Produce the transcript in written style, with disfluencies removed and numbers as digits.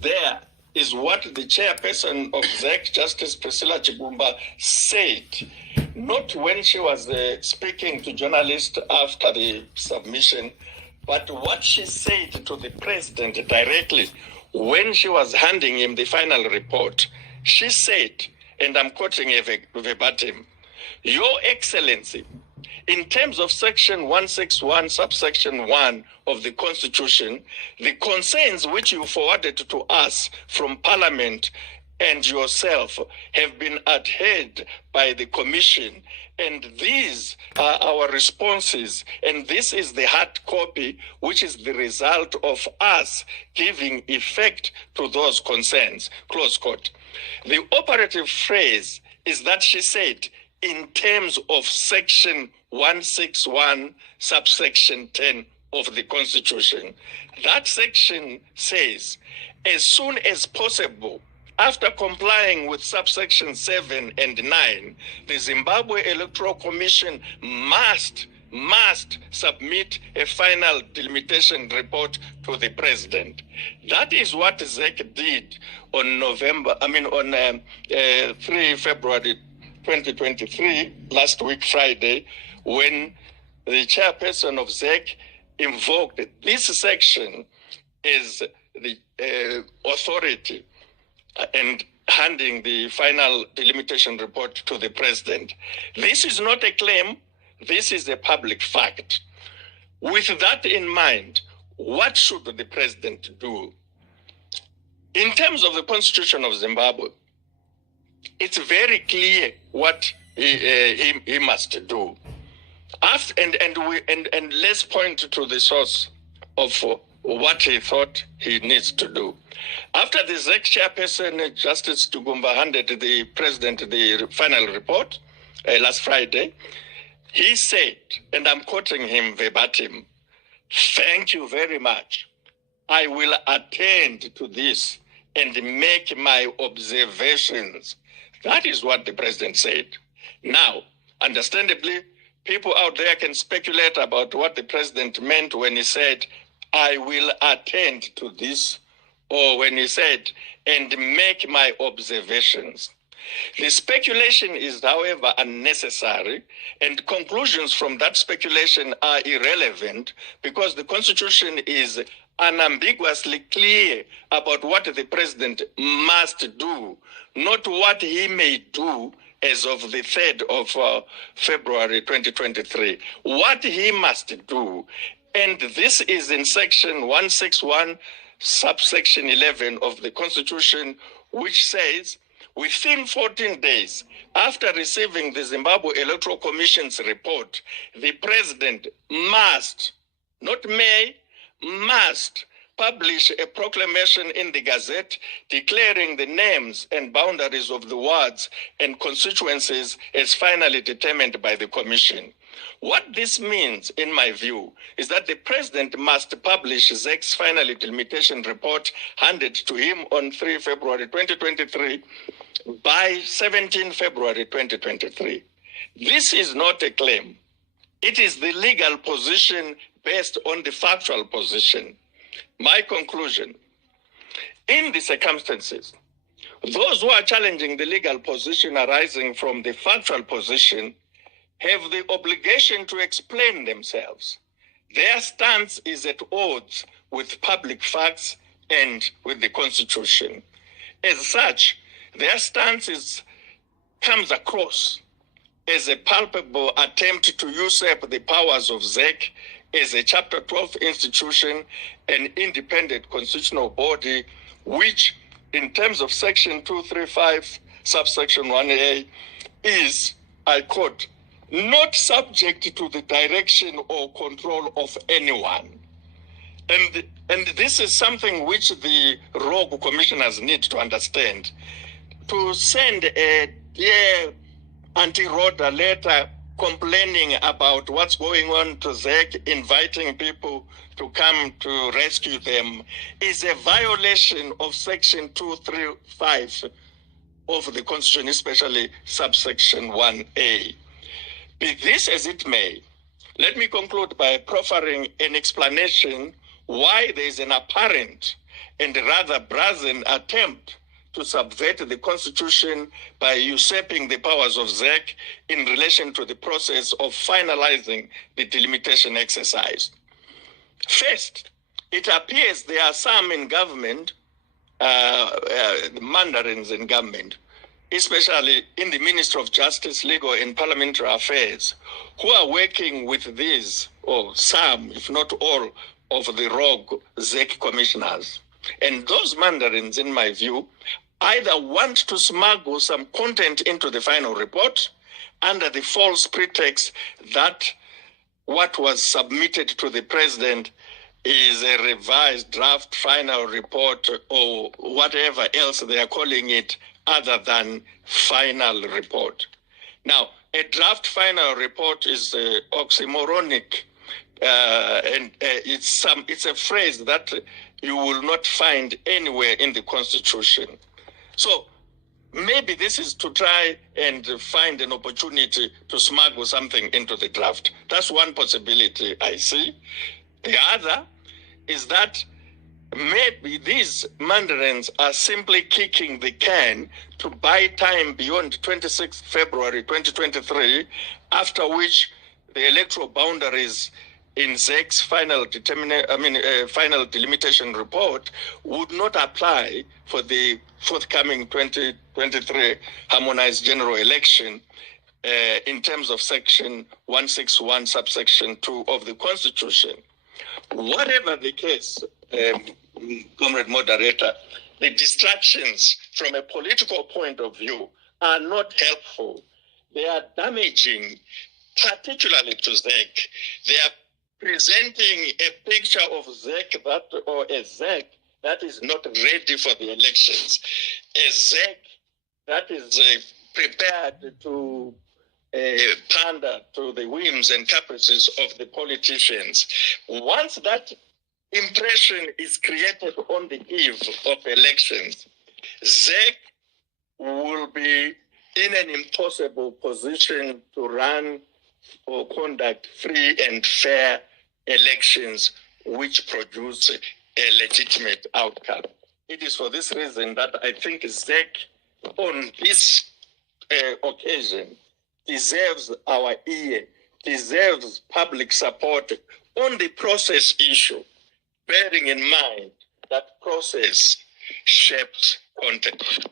there is what the chairperson of ZEC, Justice Priscilla Chigumba, said, not when she was speaking to journalists after the submission, but what she said to the president directly when she was handing him the final report. She said, and I'm quoting verbatim, "Your Excellency, in terms of section 161, subsection 1 of the Constitution, the concerns which you forwarded to us from Parliament and yourself have been adhered by the Commission, and these are our responses, and this is the hard copy, which is the result of us giving effect to those concerns," close quote. The operative phrase is that she said, in terms of section 161, subsection 10 of the Constitution. That section says, as soon as possible, after complying with subsection 7 and 9, the Zimbabwe Electoral Commission must submit a final delimitation report to the president. That is what ZEC did on 3 February 2023, last week Friday, when the chairperson of ZEC invoked this section as the authority and handing the final delimitation report to the president. This is not a claim, this is a public fact. With that in mind, what should the president do? In terms of the Constitution of Zimbabwe, it's very clear what he must do. And let's point to the source of what he thought he needs to do. After the ZEC chairperson, Justice Tugumba, handed the president the final report last Friday, he said, and I'm quoting him verbatim, "Thank you very much. I will attend to this and make my observations." That is what the president said. Now, understandably, people out there can speculate about what the president meant when he said, "I will attend to this," or when he said, "and make my observations." The speculation is, however, unnecessary, and conclusions from that speculation are irrelevant because the Constitution is unambiguously clear about what the president must do, not what he may do as of the 3rd of February 2023. What he must do, and this is in section 161, subsection 11 of the Constitution, which says, within 14 days after receiving the Zimbabwe Electoral Commission's report, the president must, not may, must publish a proclamation in the Gazette declaring the names and boundaries of the wards and constituencies as finally determined by the Commission. What this means, in my view, is that the president must publish ZEC's final delimitation report handed to him on 3 February 2023 by 17 February 2023. This is not a claim. It is the legal position based on the factual position. My conclusion, in the circumstances, those who are challenging the legal position arising from the factual position have the obligation to explain themselves. Their stance is at odds with public facts and with the Constitution. As such, their stance comes across as a palpable attempt to usurp the powers of ZEC as a Chapter 12 institution, an independent constitutional body, which, in terms of Section 235, subsection 1A, is, I quote, not subject to the direction or control of anyone. And this is something which the rogue commissioners need to understand. To send a dear anti-Rhoda letter complaining about what's going on to ZEC, inviting people to come to rescue them, is a violation of Section 235 of the Constitution, especially subsection 1A. Be this as it may, let me conclude by proffering an explanation why there is an apparent and rather brazen attempt to subvert the Constitution by usurping the powers of ZEC in relation to the process of finalizing the delimitation exercise. First, it appears there are some in government, mandarins in government, especially in the Ministry of Justice, Legal and Parliamentary Affairs, who are working with these, or some, if not all, of the rogue ZEC commissioners. And those mandarins, in my view, either want to smuggle some content into the final report under the false pretext that what was submitted to the president is a revised draft final report or whatever else they are calling it other than final report. Now, a draft final report is oxymoronic, and it's a phrase that you will not find anywhere in the Constitution. So maybe this is to try and find an opportunity to smuggle something into the draft. That's one possibility I see. The other is that maybe these mandarins are simply kicking the can to buy time beyond 26 February 2023, after which the electoral boundaries in ZEC's final delimitation report would not apply for the forthcoming 2023 harmonized general election in terms of section 161 subsection 2 of the Constitution. Whatever the case, Comrade Moderator, the distractions from a political point of view are not helpful. They are damaging, particularly to ZEC. They are presenting a picture of ZEC or a ZEC that is not ready for the elections. A ZEC that is prepared to pander to the whims and caprices of the politicians. Once that impression is created on the eve of elections, ZEC will be in an impossible position to run or conduct free and fair elections which produce a legitimate outcome. It is for this reason that I think ZEC on this occasion deserves our ear, deserves public support on the process issue, bearing in mind that process shapes content.